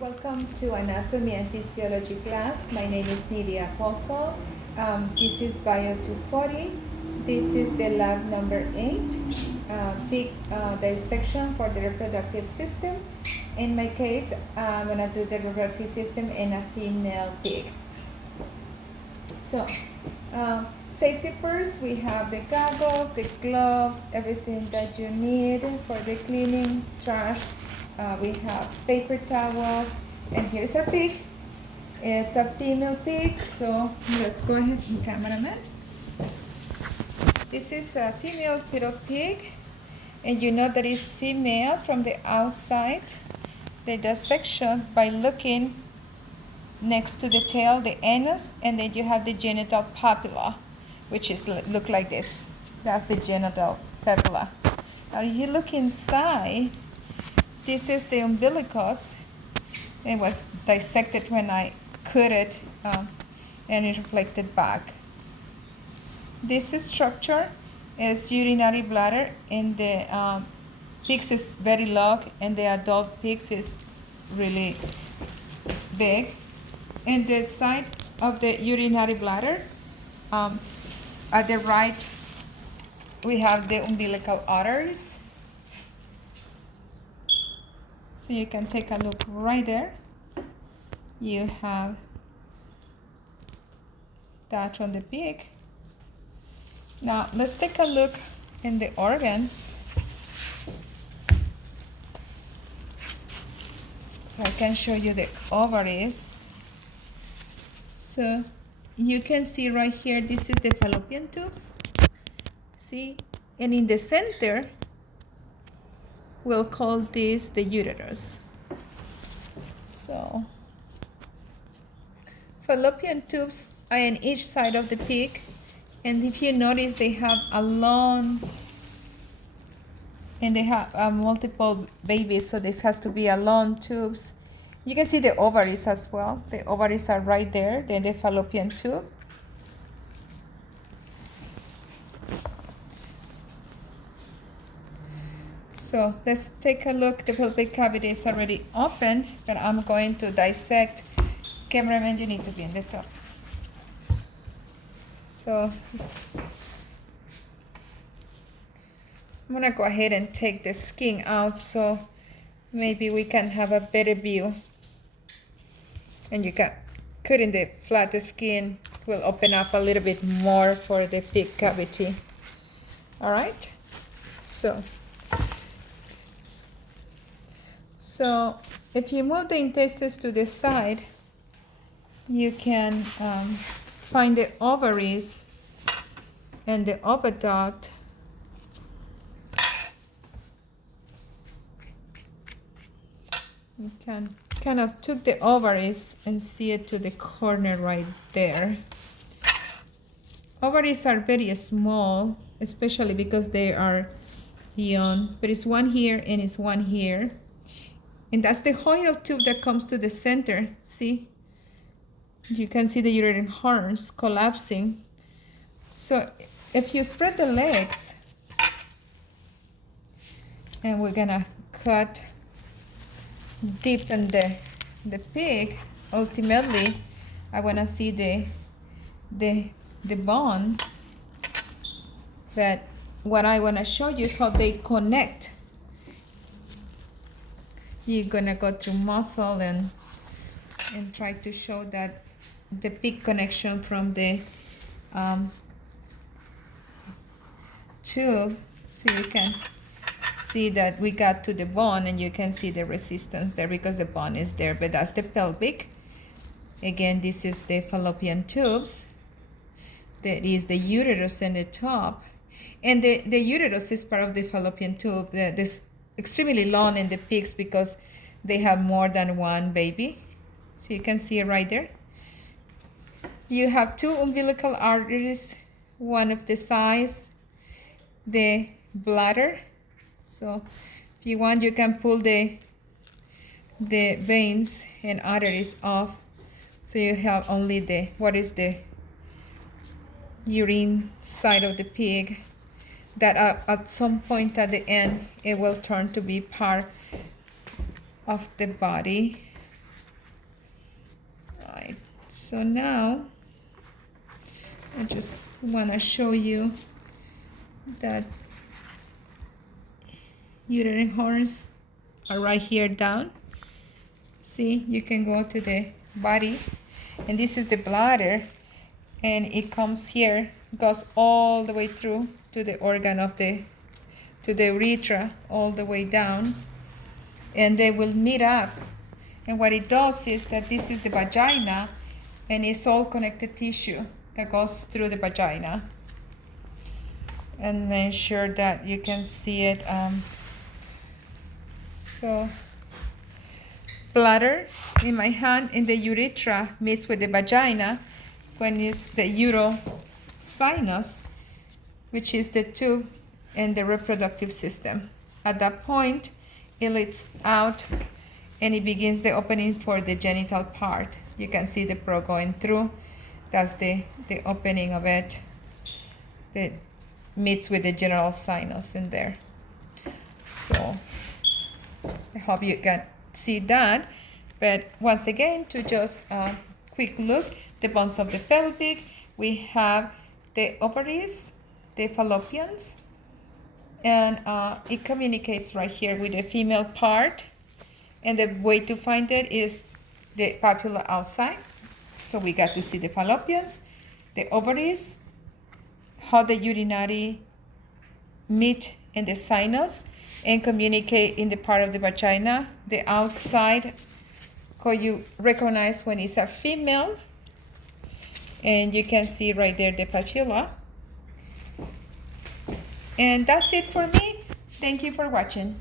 Welcome to Anatomy and Physiology class. My name is Nidia Apostle. This is Bio 240. This is the lab number 8, big dissection for the reproductive system. In my case, I'm going to do the reproductive system in a female pig. So, safety first, we have the goggles, the gloves, everything that you need for the cleaning, trash. We have paper towels, and here's our pig. It's a female pig, so let's go ahead and cameraman. This is a female fetal pig, and you know that it's female from the outside. The dissection by looking next to the tail, the anus, and then you have the genital papilla, which is look like this. That's the genital papilla. Now you look inside. This is the umbilicus. It was dissected when I cut it, and it reflected back. This structure is urinary bladder, and the pigs is very low, and the adult pigs is really big. In the side of the urinary bladder, at the right, we have the umbilical arteries. So you can take a look right there. You have that on the pig. Now let's take a look in the organs. So I can show you the ovaries. So you can see right here, this is the fallopian tubes. See? And in the center, we'll call this the uterus. So fallopian tubes are on each side of the pig. And if you notice, they have a long, and they have multiple babies, so this has to be a long tubes. You can see the ovaries as well. The ovaries are right there, then the fallopian tube. So let's take a look. The pelvic cavity is already open, but I'm going to dissect. Cameraman, you need to be in the top. So I'm gonna go ahead and take the skin out so maybe we can have a better view. And you can cut in the flat skin will open up a little bit more for the pig cavity. All right, so if you move the intestines to the side, you can find the ovaries and the oviduct. You can kind of took the ovaries and see it to the corner right there. Ovaries are very small, especially because they are young, but it's one here and it's one here. And that's the coil tube that comes to the center, see? You can see the uterine horns collapsing. So if you spread the legs, and we're gonna cut deep in the pig, ultimately I wanna see the bone, but what I wanna show you is how they connect. You're gonna go through muscle and try to show that the big connection from the tube, so you can see that we got to the bone, and you can see the resistance there because the bone is there, but that's the pelvic. Again, this is the fallopian tubes. There is the uterus in the top, and the uterus is part of the fallopian tube. This extremely long in the pigs because they have more than one baby. So you can see it right there. You have two umbilical arteries, one of the size, the bladder. So if you want, you can pull the veins and arteries off. So you have only the urine side of the pig that at some point at the end, it will turn to be part of the body. So now I just want to show you that uterine horns are right here down. See, you can go to the body, and this is the bladder, and it comes here, goes all the way through to the organ of the, to the urethra, all the way down, and they will meet up. And what it does is that this is the vagina, and it's all connected tissue that goes through the vagina. And make sure that you can see it. So bladder in my hand, in the urethra meets with the vagina when it's the urosinus, which is the tube and the reproductive system. At that point, it leads out and it begins the opening for the genital part. You can see the pro going through. That's the opening of it. It meets with the general sinus in there. So I hope you can see that. But once again, to just quick look, the bones of the pelvic, we have the ovaries, the fallopians, and it communicates right here with the female part. And the way to find it is the papilla outside. So we got to see the fallopians, the ovaries, how the urinary meet in the sinus and communicate in the part of the vagina. The outside, how you recognize when it's a female. And you can see right there the papilla. And that's it for me. Thank you for watching.